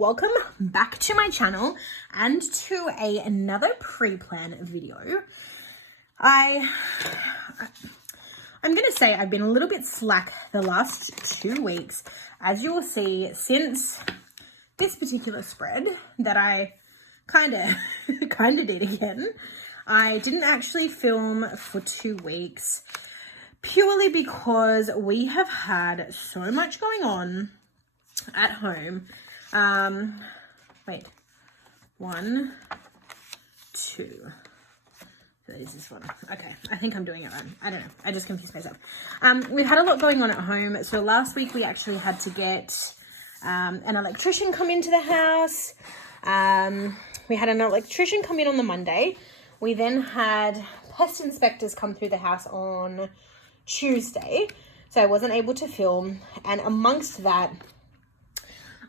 welcome back to my channel and to another pre-plan video. I'm gonna say I've been a little bit slack the last 2 weeks, as you will see, since this particular spread that I kind of did again. I didn't actually film for 2 weeks purely because we have had so much going on at home. Wait, 1, 2. So is this one? Okay, I think I'm doing it right. I don't know. I just confused myself. We've had a lot going on at home. So last week we actually had to get an electrician come into the house. We had an electrician come in on the Monday. We then had pest inspectors come through the house on Tuesday. So I wasn't able to film. And amongst that,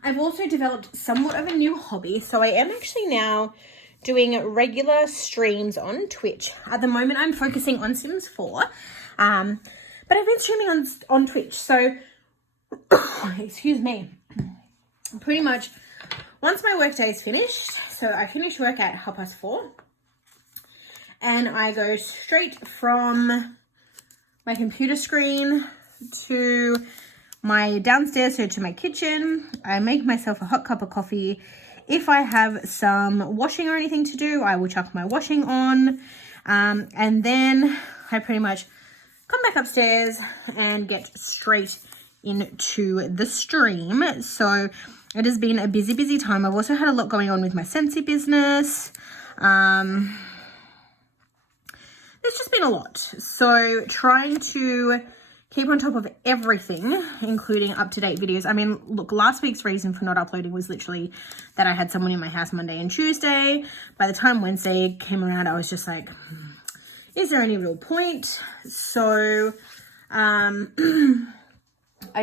I've also developed somewhat of a new hobby. So I am actually now doing regular streams on Twitch. At the moment, I'm focusing on Sims 4. But I've been streaming on Twitch. So, excuse me. Pretty much, once my work day is finished, so I finish work at 4:30. And I go straight from my computer screen to my downstairs, so to my kitchen. I make myself a hot cup of coffee. If I have some washing or anything to do, I will chuck my washing on. And then I pretty much come back upstairs and get straight into the stream. So it has been a busy time. I've also had a lot going on with my Scentsy business. There's just been a lot. So trying to keep on top of everything, including up-to-date videos. I mean, look, last week's reason for not uploading was literally that I had someone in my house Monday and Tuesday. By the time Wednesday came around, I was just like, is there any real point? So I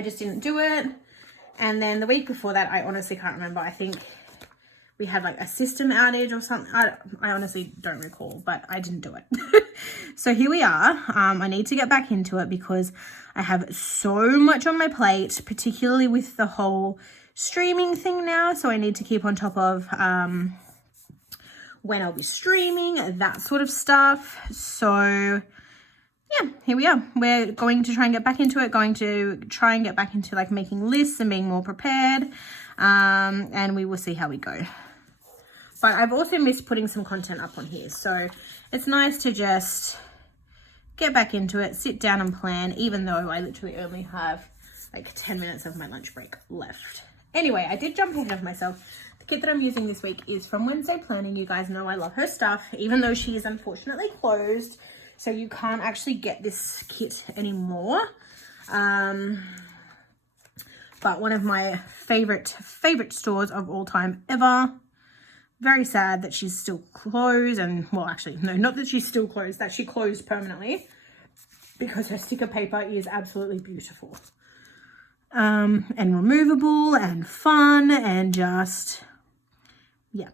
just didn't do it. And then the week before that, I honestly can't remember. I think we had like a system outage or something. I honestly don't recall, but I didn't do it. So here we are. I need to get back into it because I have so much on my plate, particularly with the whole streaming thing now. So I need to keep on top of when I'll be streaming, that sort of stuff. So yeah, here we are. We're going to try and get back into it, going to try and get back into like making lists and being more prepared. And we will see how we go. But I've also missed putting some content up on here. So it's nice to just get back into it, sit down and plan, even though I literally only have like 10 minutes of my lunch break left. Anyway, I did jump ahead of myself. The kit that I'm using this week is from Wednesday Planning. You guys know I love her stuff, even though she is unfortunately closed. So you can't actually get this kit anymore. But one of my favorite stores of all time ever. Very sad that she's still closed. And well, actually, no, not that she's still closed, that she closed permanently, because her sticker paper is absolutely beautiful. And removable and fun and just, yeah.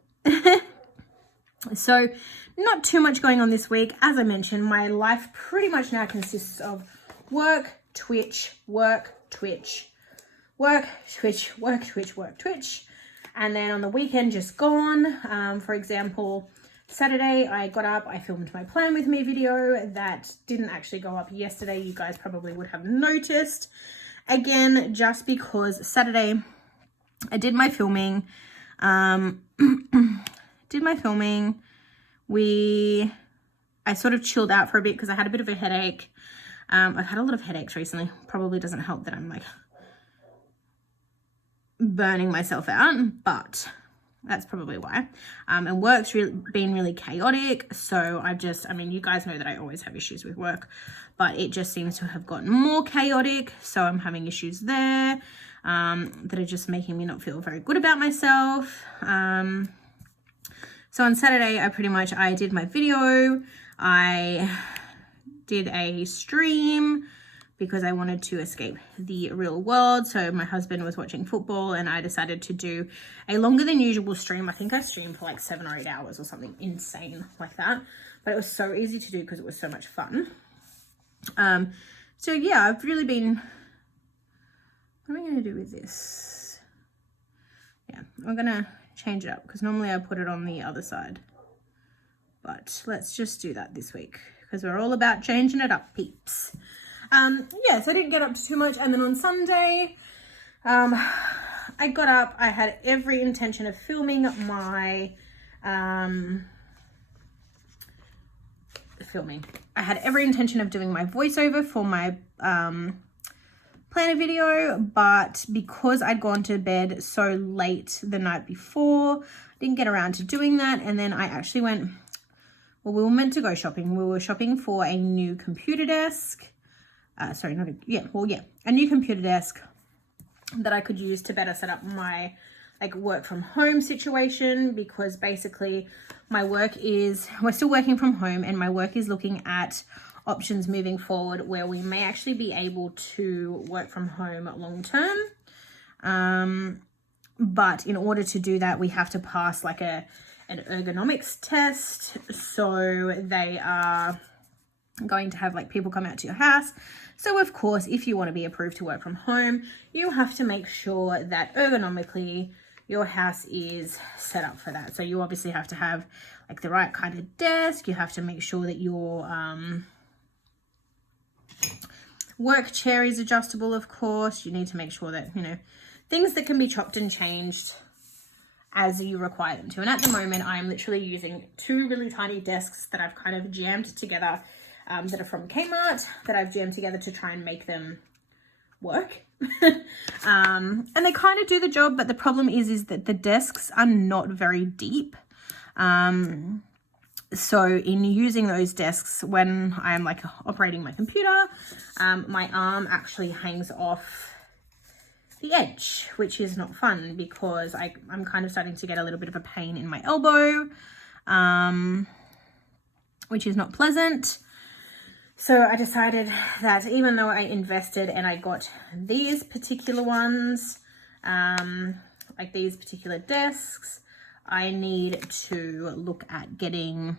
So not too much going on this week. As I mentioned, my life pretty much now consists of work, Twitch, work, Twitch, work, Twitch, work, Twitch, work, Twitch. And then on the weekend just gone, for example, Saturday I got up, I filmed my Plan With Me video that didn't actually go up yesterday. You guys probably would have noticed. Again, just because Saturday I did my filming, I sort of chilled out for a bit because I had a bit of a headache. I've had a lot of headaches recently. Probably doesn't help that I'm like burning myself out, but that's probably why. And work's been really chaotic. So I mean, you guys know that I always have issues with work, but it just seems to have gotten more chaotic. So I'm having issues there that are just making me not feel very good about myself. So on Saturday, I did my video. I did a stream because I wanted to escape the real world. So my husband was watching football and I decided to do a longer than usual stream. I think I streamed for like 7 or 8 hours or something insane like that. But it was so easy to do because it was so much fun. So yeah, I've really been, what am I going to do with this? Yeah, I'm gonna change it up because normally I put it on the other side. But let's just do that this week because we're all about changing it up, peeps. Yeah, so I didn't get up to too much. And then on Sunday, I got up. I had every intention of filming my, I had every intention of doing my voiceover for my planner video, but because I'd gone to bed so late the night before, I didn't get around to doing that. And then I actually went, well, we were meant to go shopping. We were shopping for a new computer desk. A new computer desk that I could use to better set up my work from home situation, because basically my work is, we're still working from home and my work is looking at options moving forward where we may actually be able to work from home long term. But in order to do that, we have to pass like an ergonomics test. So they are going to have like people come out to your house. So of course, if you want to be approved to work from home, you have to make sure that ergonomically your house is set up for that. So you obviously have to have like the right kind of desk. You have to make sure that your work chair is adjustable, of course. You need to make sure that, you know, things that can be chopped and changed as you require them to. And at the moment, I'm literally using two really tiny desks that I've kind of jammed together, that are from Kmart, that I've jammed together to try and make them work. And they kind of do the job, but the problem is that the desks are not very deep. So in using those desks, when I'm like operating my computer, my arm actually hangs off the edge, which is not fun because I'm kind of starting to get a little bit of a pain in my elbow, which is not pleasant. So I decided that even though I invested and I got these particular ones, like these particular desks, I need to look at getting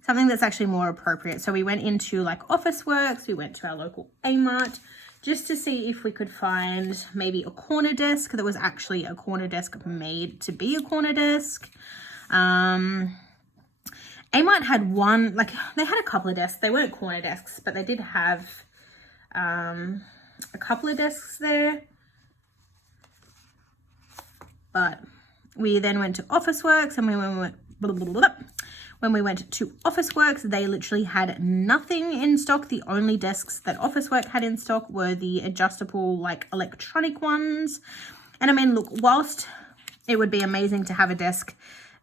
something that's actually more appropriate. So we went into like Officeworks, we went to our local Amart just to see if we could find maybe a corner desk that was actually a corner desk made to be a corner desk. Amart had one, like they had a couple of desks. They weren't corner desks, but they did have a couple of desks there. But we then went to Officeworks, and when we went to Officeworks, they literally had nothing in stock. The only desks that Officeworks had in stock were the adjustable, like electronic ones. And I mean, look, whilst it would be amazing to have a desk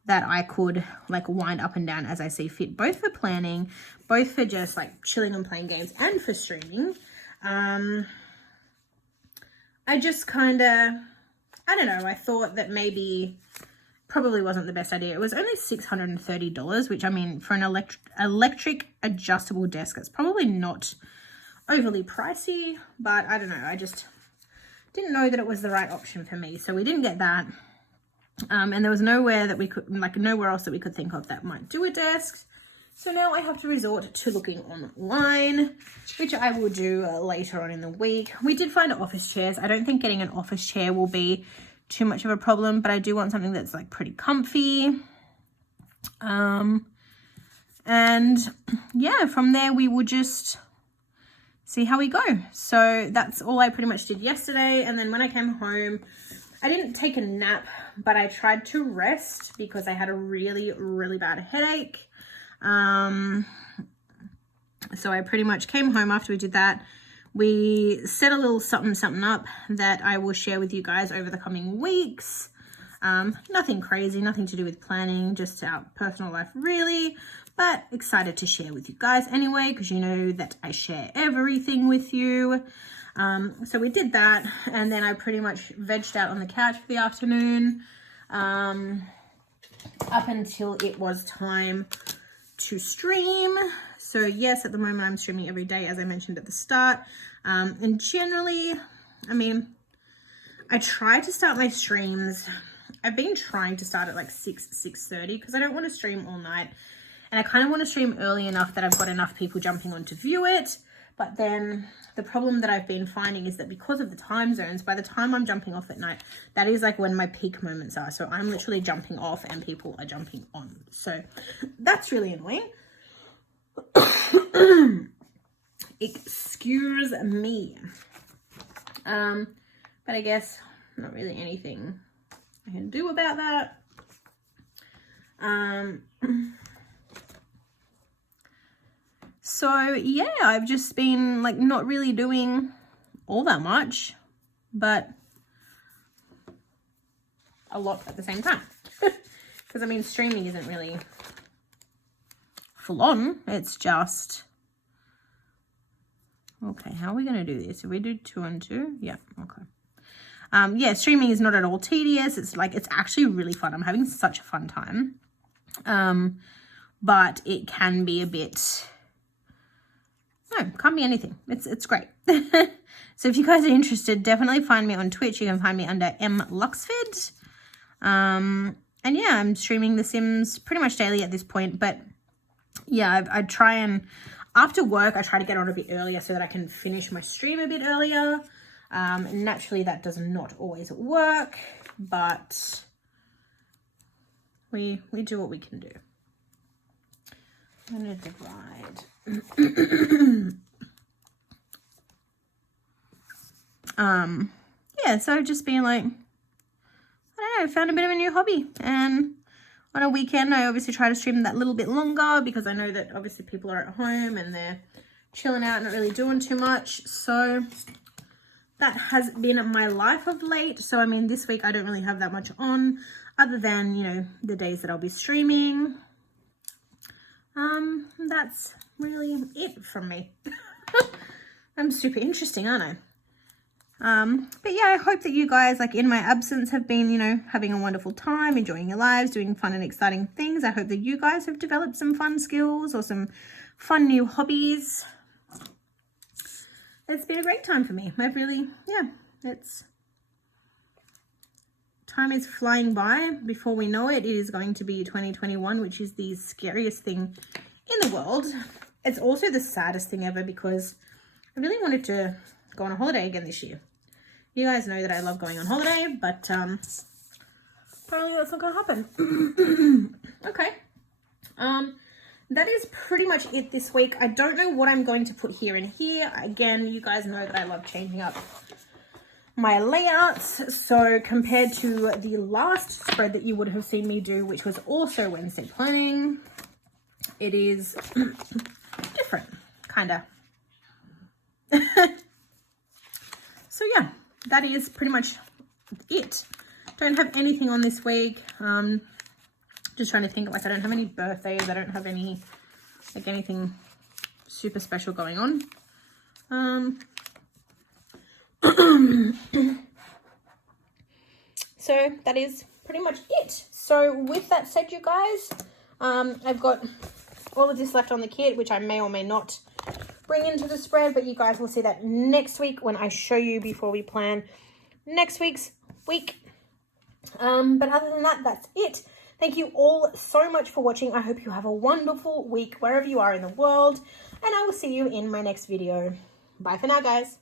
that I could like wind up and down as I see fit, both for planning, both for just like chilling and playing games and for streaming, I just kind of, I don't know, I thought that maybe probably wasn't the best idea. It was only $630, which I mean, for an electric adjustable desk, it's probably not overly pricey, but I don't know. I just didn't know that it was the right option for me. So we didn't get that. And there was nowhere that we could, like nowhere else that we could think of that might do a desk. So now I have to resort to looking online, which I will do later on in the week. We did find office chairs. I don't think getting an office chair will be too much of a problem, but I do want something that's like pretty comfy. And yeah, from there we will just see how we go. So that's all I pretty much did yesterday. And then when I came home, I didn't take a nap, but I tried to rest because I had a really, really bad headache. So I pretty much came home after we did that. We set a little something up that I will share with you guys over the coming weeks. Nothing crazy, nothing to do with planning, just our personal life really, but excited to share with you guys anyway, because you know that I share everything with you. So we did that, and then I pretty much vegged out on the couch for the afternoon, up until it was time to stream. So yes, at the moment I'm streaming every day, as I mentioned at the start. And generally, I mean, I try to start my streams. I've been trying to start at like 6:30 because I don't want to stream all night. And I kind of want to stream early enough that I've got enough people jumping on to view it. But then the problem that I've been finding is that because of the time zones, by the time I'm jumping off at night, that is like when my peak moments are. So I'm literally jumping off and people are jumping on. So that's really annoying. Excuse me. But I guess not really anything I can do about that. So yeah, I've just been like not really doing all that much, but a lot at the same time. Because I mean, streaming isn't really full on. It's just, okay, how are we going to do this? If we do 2 and 2? Yeah, okay. Yeah, streaming is not at all tedious. It's like, it's actually really fun. I'm having such a fun time. But it can be a bit, no, can't be anything. It's great. So if you guys are interested, definitely find me on Twitch. You can find me under mluxfed. And yeah, I'm streaming The Sims pretty much daily at this point. But yeah, I try and, after work, I try to get on a bit earlier so that I can finish my stream a bit earlier. Naturally, that does not always work, but we do what we can do. I'm going to divide. Yeah, so just being like, I don't know, found a bit of a new hobby. And on a weekend, I obviously try to stream that little bit longer because I know that obviously people are at home and they're chilling out, not really doing too much. So that has been my life of late. So, I mean, this week I don't really have that much on other than, you know, the days that I'll be streaming. That's really it from me. I'm super interesting, aren't I? But yeah, I hope that you guys, like in my absence, have been, you know, having a wonderful time, enjoying your lives, doing fun and exciting things. I hope that you guys have developed some fun skills or some fun new hobbies. It's been a great time for me. I've really, yeah, time is flying by. Before we know it, it is going to be 2021, which is the scariest thing in the world. It's also the saddest thing ever because I really wanted to go on a holiday again this year. You guys know that I love going on holiday, but apparently that's not going to happen. Okay. That is pretty much it this week. I don't know what I'm going to put here and here. Again, you guys know that I love changing up my layouts. So compared to the last spread that you would have seen me do, which was also Wednesday planning, it is different, kind of. So yeah, that is pretty much it. Don't have anything on this week. Just trying to think, like I don't have any birthdays. I don't have any, like anything super special going on. So that is pretty much it. So with that said, you guys, I've got all of this left on the kit, which I may or may not bring into the spread, but you guys will see that next week when I show you before we plan next week's week. But other than that, that's it. Thank you all so much for watching. I hope you have a wonderful week wherever you are in the world, and I will see you in my next video. Bye for now, guys.